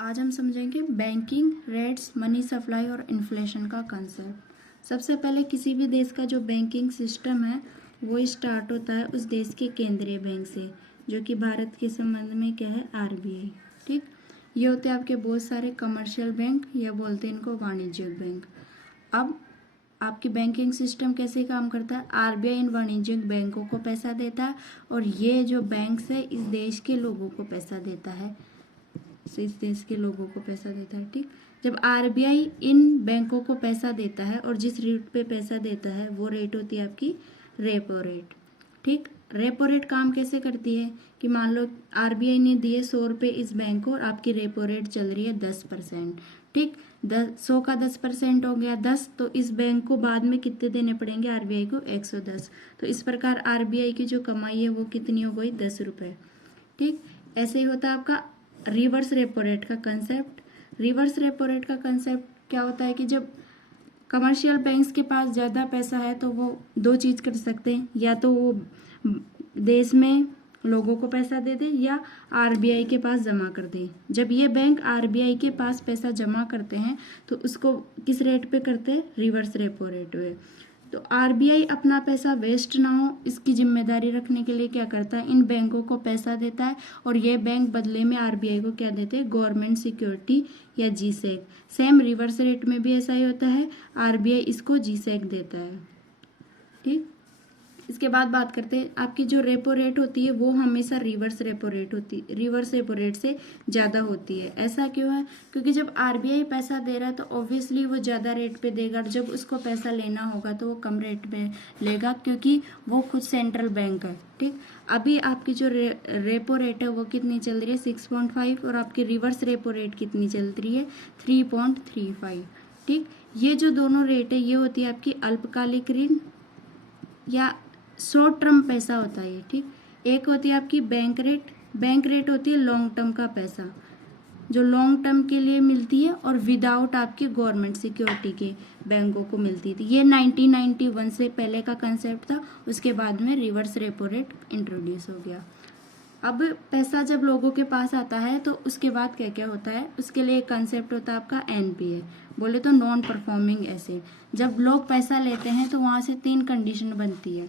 आज हम समझेंगे बैंकिंग, रेट्स, मनी सप्लाई और इन्फ्लेशन का कंसेप्ट। सबसे पहले किसी भी देश का जो बैंकिंग सिस्टम है वो स्टार्ट होता है उस देश के केंद्रीय बैंक से, जो कि भारत के संबंध में क्या है, आरबीआई। ठीक, ये होते हैं आपके बहुत सारे कमर्शियल बैंक या बोलते हैं इनको वाणिज्यिक बैंक। अब आपकी बैंकिंग सिस्टम कैसे काम करता है, आरबीआई इन वाणिज्यिक बैंकों को पैसा देता है और ये जो बैंक्स है इस देश के लोगों को पैसा देता है, इस देश के लोगों को पैसा देता है। ठीक, जब आरबीआई इन बैंकों को पैसा देता है और जिस रेट पे पैसा देता है वो रेट होती है आपकी रेपो रेट। ठीक, रेपो रेट काम कैसे करती है कि मान लो आरबीआई ने दिए 100 रुपये इस बैंक को और आपकी रेपो रेट चल रही है 10%। ठीक, 100 का 10% हो गया 10, तो इस बैंक को बाद में कितने देने पड़ेंगे, आरबीआई को 110। तो इस प्रकार आरबीआई की जो कमाई है वो कितनी हो गई, 10 रुपये। ठीक, ऐसे ही होता है आपका रिवर्स रेपो रेट का कंसेप्ट। रिवर्स रेपो रेट का कंसेप्ट क्या होता है कि जब कमर्शियल बैंक्स के पास ज़्यादा पैसा है तो वो दो चीज़ कर सकते हैं, या तो वो देश में लोगों को पैसा दे दे या आरबीआई के पास जमा कर दे। जब ये बैंक आरबीआई के पास पैसा जमा करते हैं तो उसको किस रेट पे करते हैं, रिवर्स रेपो रेट पे। तो आरबीआई अपना पैसा वेस्ट ना हो इसकी जिम्मेदारी रखने के लिए क्या करता है, इन बैंकों को पैसा देता है और ये बैंक बदले में आरबीआई को क्या देते हैं, गवर्नमेंट सिक्योरिटी या जीसेक। सेम रिवर्स रेट में भी ऐसा ही होता है, आरबीआई इसको जीसेक देता है। ठीक, इसके बाद बात करते हैं आपकी जो रेपो रेट होती है वो हमेशा रिवर्स रेपो रेट से ज़्यादा होती है। ऐसा क्यों है, क्योंकि जब आरबीआई पैसा दे रहा है तो ऑब्वियसली वो ज़्यादा रेट पे देगा, जब उसको पैसा लेना होगा तो वो कम रेट पे लेगा क्योंकि वो खुद सेंट्रल बैंक है। ठीक, अभी आपकी जो रेपो रेट है वो कितनी चल रही है, 6.5, और आपकी रिवर्स रेपो रेट कितनी चल रही है, 3.35। ठीक, ये जो दोनों रेट है ये होती है आपकी अल्पकालिक ऋण या शॉर्ट टर्म पैसा होता है। ठीक, एक होती है आपकी बैंक रेट होती है लॉन्ग टर्म का पैसा जो लॉन्ग टर्म के लिए मिलती है और विदाउट आपकी गवर्नमेंट सिक्योरिटी के बैंकों को मिलती थी। ये 1991 से पहले का कंसेप्ट था, उसके बाद में रिवर्स रेपो रेट इंट्रोड्यूस हो गया। अब पैसा जब लोगों के पास आता है तो उसके बाद क्या क्या होता है, उसके लिए एक कंसेप्ट होता है आपका एनपीए, बोले तो नॉन परफॉर्मिंग एसेट। जब लोग पैसा लेते हैं तो वहाँ से 3 कंडीशन बनती है।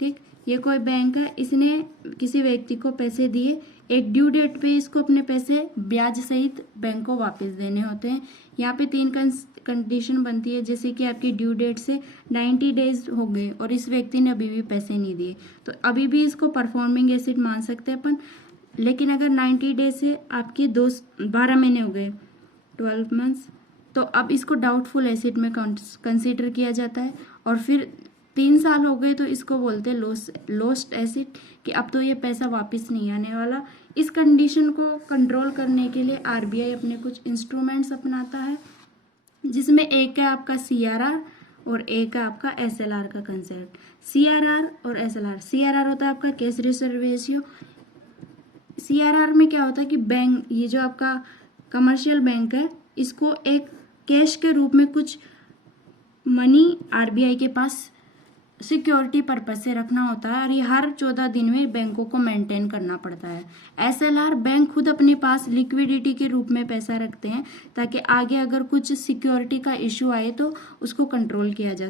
ठीक, ये कोई बैंक है, इसने किसी व्यक्ति को पैसे दिए, एक ड्यू डेट पे इसको अपने पैसे ब्याज सहित बैंक को वापस देने होते हैं। यहाँ पे 3 कंडीशन बनती है, जैसे कि आपकी ड्यू डेट से 90 डेज हो गए और इस व्यक्ति ने अभी भी पैसे नहीं दिए तो अभी भी इसको परफॉर्मिंग एसेट मान सकते हैं अपन। लेकिन अगर 90 डेज से आपकी 12 महीने हो गए, 12 मंथ्स, तो अब इसको डाउटफुल एसेट में कंसीडर किया जाता है। और फिर 3 साल हो गए तो इसको बोलते हैं लॉस्ट एसेट, कि अब तो ये पैसा वापस नहीं आने वाला। इस कंडीशन को कंट्रोल करने के लिए आरबीआई अपने कुछ इंस्ट्रूमेंट्स अपनाता है, जिसमें एक है आपका सीआरआर और एक है आपका एसएलआर का कंसेप्ट। सीआरआर और एसएलआर, सीआरआर होता है आपका कैश रिजर्व रेशियो। सीआरआर में क्या होता है कि बैंक, ये जो आपका कमर्शियल बैंक है, इसको एक कैश के रूप में कुछ मनी आरबीआई के पास सिक्योरिटी पर्पज से रखना होता है और ये हर 14 दिन में बैंकों को मेंटेन करना पड़ता है। एसएलआर, बैंक खुद अपने पास लिक्विडिटी के रूप में पैसा रखते हैं ताकि आगे अगर कुछ सिक्योरिटी का इशू आए तो उसको कंट्रोल किया जा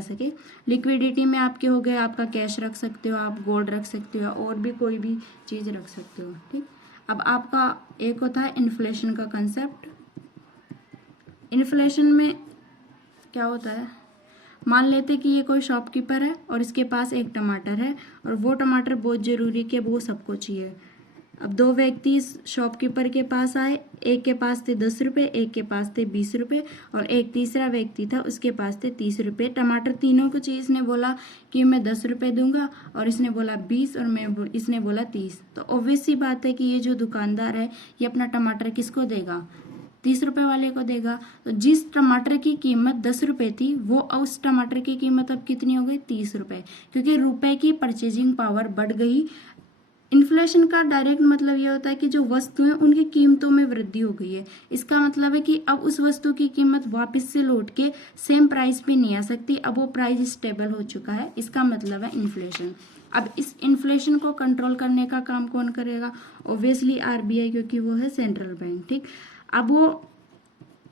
सके। लिक्विडिटी में आपके हो गए, आपका कैश रख सकते हो, आप गोल्ड रख सकते हो और भी कोई भी चीज़ रख सकते हो। ठीक, अब आपका एक होता है इन्फ्लेशन का कंसेप्ट। इन्फ्लेशन में क्या होता है, मान लेते कि ये कोई शॉपकीपर है और इसके पास एक टमाटर है और वो टमाटर बहुत ज़रूरी कि वो सबको चाहिए। अब 2 व्यक्ति इस शॉपकीपर के पास आए, एक के पास थे 10 रुपये, एक के पास थे 20 रुपये और एक तीसरा व्यक्ति था उसके पास थे 30 रुपये। टमाटर तीनों को चाहिए, इसने बोला कि मैं 10 रुपये दूंगा और इसने बोला 20 और इसने बोला 30। तो ऑब्वियस सी बात है कि ये जो दुकानदार है ये अपना टमाटर किसको देगा, 30 रुपये वाले को देगा। तो जिस टमाटर की कीमत 10 रुपये थी वो उस टमाटर की कीमत अब कितनी हो गई, 30 रुपये, क्योंकि रुपए की परचेजिंग पावर बढ़ गई। इन्फ्लेशन का डायरेक्ट मतलब ये होता है कि जो वस्तु है उनकी कीमतों में वृद्धि हो गई है। इसका मतलब है कि अब उस वस्तु की कीमत वापस से लौट के सेम प्राइस पे नहीं आ सकती, अब वो प्राइस स्टेबल हो चुका है। इसका मतलब है इन्फ्लेशन। अब इस इन्फ्लेशन को कंट्रोल करने का काम कौन करेगा? ऑब्वियसली आरबीआई, क्योंकि वो है सेंट्रल बैंक। ठीक, अब वो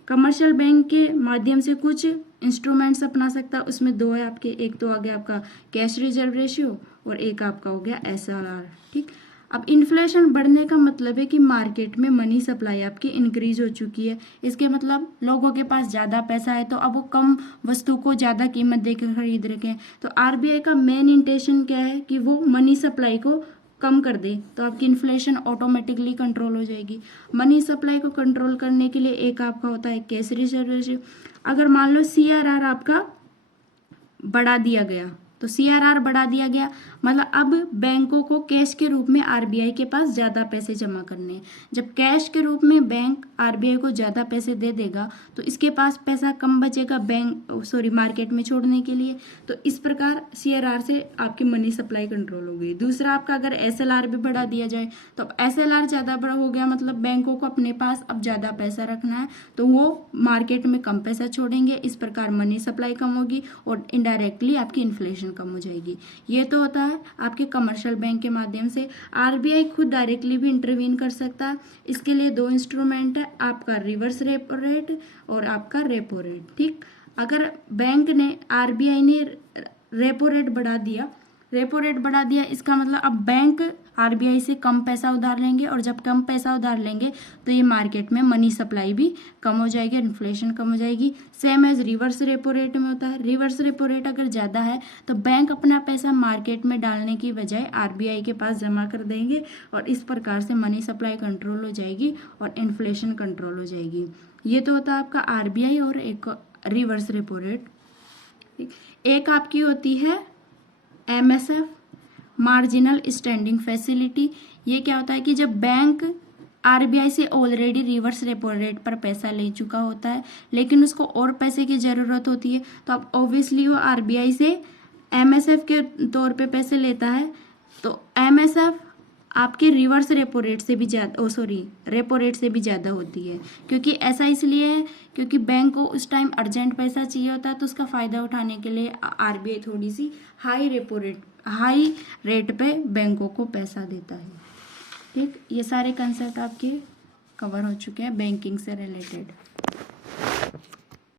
कमर्शियल बैंक के माध्यम से कुछ इंस्ट्रूमेंट्स अपना सकता है। उसमें दो है आपके, एक तो आ गया आपका कैश रिजर्व रेशियो और एक आपका हो गया एसएलआर। ठीक, अब इन्फ्लेशन बढ़ने का मतलब है कि मार्केट में मनी सप्लाई आपकी इंक्रीज हो चुकी है। इसके मतलब लोगों के पास ज़्यादा पैसा है, तो अब वो कम वस्तु को ज़्यादा कीमत देकर खरीद रहे हैं। तो आरबीआई का मेन इंटेंशन क्या है कि वो मनी सप्लाई को कम कर दे, तो आपकी इन्फ्लेशन ऑटोमेटिकली कंट्रोल हो जाएगी। मनी सप्लाई को कंट्रोल करने के लिए एक आपका होता है कैश रिजर्व रेशियो। अगर मान लो सीआरआर आपका बढ़ा दिया गया, तो सीआरआर बढ़ा दिया गया मतलब अब बैंकों को कैश के रूप में आरबीआई के पास ज़्यादा पैसे जमा करने हैं। जब कैश के रूप में बैंक आरबीआई को ज़्यादा पैसे दे देगा तो इसके पास पैसा कम बचेगा मार्केट में छोड़ने के लिए। तो इस प्रकार सीआरआर से आपकी मनी सप्लाई कंट्रोल हो गई। दूसरा आपका अगर एसएलआर भी बढ़ा दिया जाए, तो अब एसएलआर ज़्यादा बड़ा हो गया मतलब बैंकों को अपने पास अब ज़्यादा पैसा रखना है, तो वो मार्केट में कम पैसा छोड़ेंगे। इस प्रकार मनी सप्लाई कम होगी और इनडायरेक्टली आपकी इन्फ्लेशन कम हो जाएगी। ये तो होता है आपके कमर्शियल बैंक के माध्यम से। आरबीआई खुद डायरेक्टली भी इंटरवीन कर सकता है। इसके लिए दो इंस्ट्रूमेंट है, आपका रिवर्स रेपो रेट और आपका रेपो रेट। ठीक, अगर बैंक ने आरबीआई ने रेपो रेट बढ़ा दिया इसका मतलब अब बैंक आरबीआई से कम पैसा उधार लेंगे, और जब कम पैसा उधार लेंगे तो ये मार्केट में मनी सप्लाई भी कम हो जाएगी, इन्फ्लेशन कम हो जाएगी। Same as reverse repo rate में होता है। रिवर्स रेपो रेट अगर ज़्यादा है तो बैंक अपना पैसा मार्केट में डालने की बजाय आरबीआई के पास जमा कर देंगे, और इस प्रकार से मनी सप्लाई कंट्रोल हो जाएगी और इन्फ्लेशन कंट्रोल हो जाएगी। ये तो होता है आपका आरबीआई और एक रिवर्स रेपो रेट। एक आपकी होती है एमएसएफ, मार्जिनल स्टैंडिंग फैसिलिटी। ये क्या होता है कि जब बैंक आरबीआई से ऑलरेडी रिवर्स रेपो रेट पर पैसा ले चुका होता है लेकिन उसको और पैसे की ज़रूरत होती है, तो अब ऑब्वियसली वो आरबीआई से एमएसएफ के तौर पे पैसे लेता है। तो एमएसएफ आपके रिवर्स रेपो रेट से भी रेपो रेट से भी ज़्यादा होती है। क्योंकि ऐसा इसलिए है क्योंकि बैंक को उस टाइम अर्जेंट पैसा चाहिए होता है, तो उसका फ़ायदा उठाने के लिए आरबीआई थोड़ी सी हाई रेट पे बैंकों को पैसा देता है। ठीक, ये सारे कंसेप्ट आपके कवर हो चुके हैं बैंकिंग से रिलेटेड।